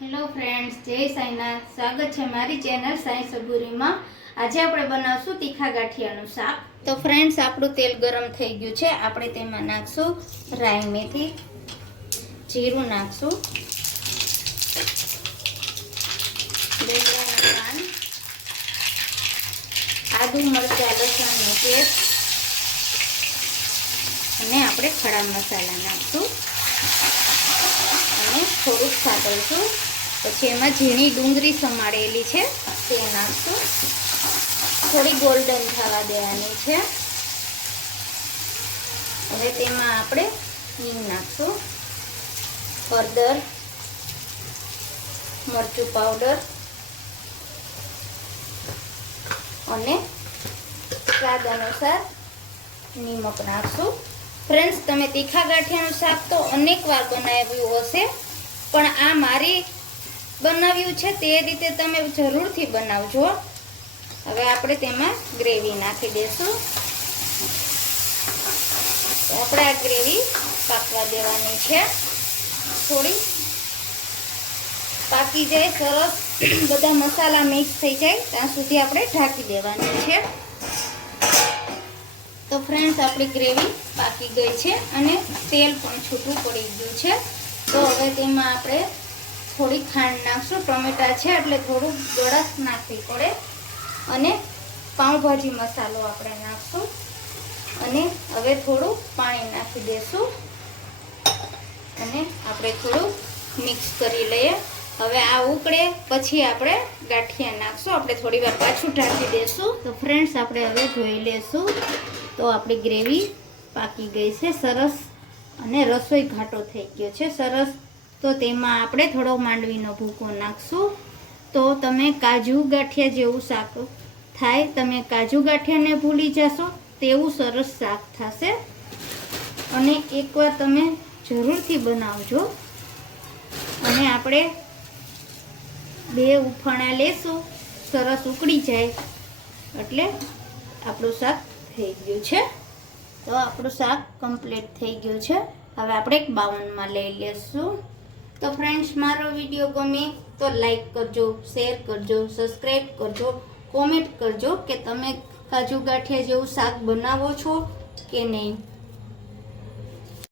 Hello friends, જય સાંઈનાથ. સ્વાગત છે મારી ચેનલ સાંઈ સબુરીમાં. આજે આપણે બનાવશું તીખા ગાંઠિયાનું શાક. તો ફ્રેન્ડ્સ, આપણું તેલ ગરમ થઈ ગયું છે. આપણે તેમાં નાખશું રાઈ, મેથી, જીરું નાખશું, લીમડાના પાન, આદુ મરચાં લસણની પેસ્ટ અને આપણે ખડા મસાલા નાખશું અને થોડુંક સાતળશું. પછી એમાં ઝીણી ડુંગળી સમારેલી છે તે નાખશું. થોડી ગોલ્ડન થવા દેવાની છે. હવે તેમાં આપણે હિંગ નાખશું, હળદર, મરચું પાવડર અને સ્વાદ અનુસાર નિમક નાખશું. ફ્રેન્ડ્સ, તમે તીખા ગાંઠિયાનું શાક તો અનેક વાર બનાવ્યું હશે, પણ આ મારી બનાવ્યું છે તે રીતે તમે જરૂરથી બનાવજો. હવે આપણે તેમાં ગ્રેવી નાખી દઈશું. આપણે આ ગ્રેવી પાકવા દેવાની છે. થોડી પાકી જાય, સરસ બધા મસાલા મિક્સ થઈ જાય ત્યાં સુધી આપણે ઢાંકી દેવાની છે. તો ફ્રેન્ડ્સ, આપણી ગ્રેવી પાકી ગઈ છે અને તેલ પણ છૂટું પડી ગયું છે. તો હવે તેમાં આપણે થોડી ખાંડ નાખશું. ટમેટા છે એટલે થોડું ગળાશ નાખવી પડે. અને પાઉંભાજી મસાલો આપણે નાખશું અને હવે થોડું પાણી નાખી દઈશું અને આપણે થોડું મિક્સ કરી લઈએ. હવે આ ઉકળે પછી આપણે ગાંઠિયા નાખશું. આપણે થોડી વાર પાછું ઢાંકી દઈશું. તો ફ્રેન્ડ્સ, આપણે હવે જોઈ લેશું. તો આપણી ગ્રેવી પાકી ગઈ છે સરસ અને રસોઈ ઘાટો થઈ ગયો છે સરસ. તો તેમાં આપણે થોડો માંડવીનો ભૂકો નાખશું. તો તમે કાજુ ગાંઠિયા જેવું શાક થાય, તમે કાજુ ગાંઠિયાને ભૂલી જશો તેવું સરસ શાક થશે. અને એકવાર તમે જરૂરથી બનાવજો. અને આપણે 2 ઉફાણા લેશું, સરસ ઉકળી જાય એટલે આપણું શાક થઈ ગયું છે. તો આપણું શાક કમ્પ્લીટ થઈ ગયું છે. હવે આપણે એક બાઉલમાં લઈ લેશું. તો ફ્રેન્ડ્સ, મારો વિડીયો ગમે તો લાઈક કરજો, શેર કરજો, સબસ્ક્રાઈબ કરજો, કોમેન્ટ કરજો કે તમે કાજુ ગાંઠિયા જેવું શાક બનાવો છો કે નહીં.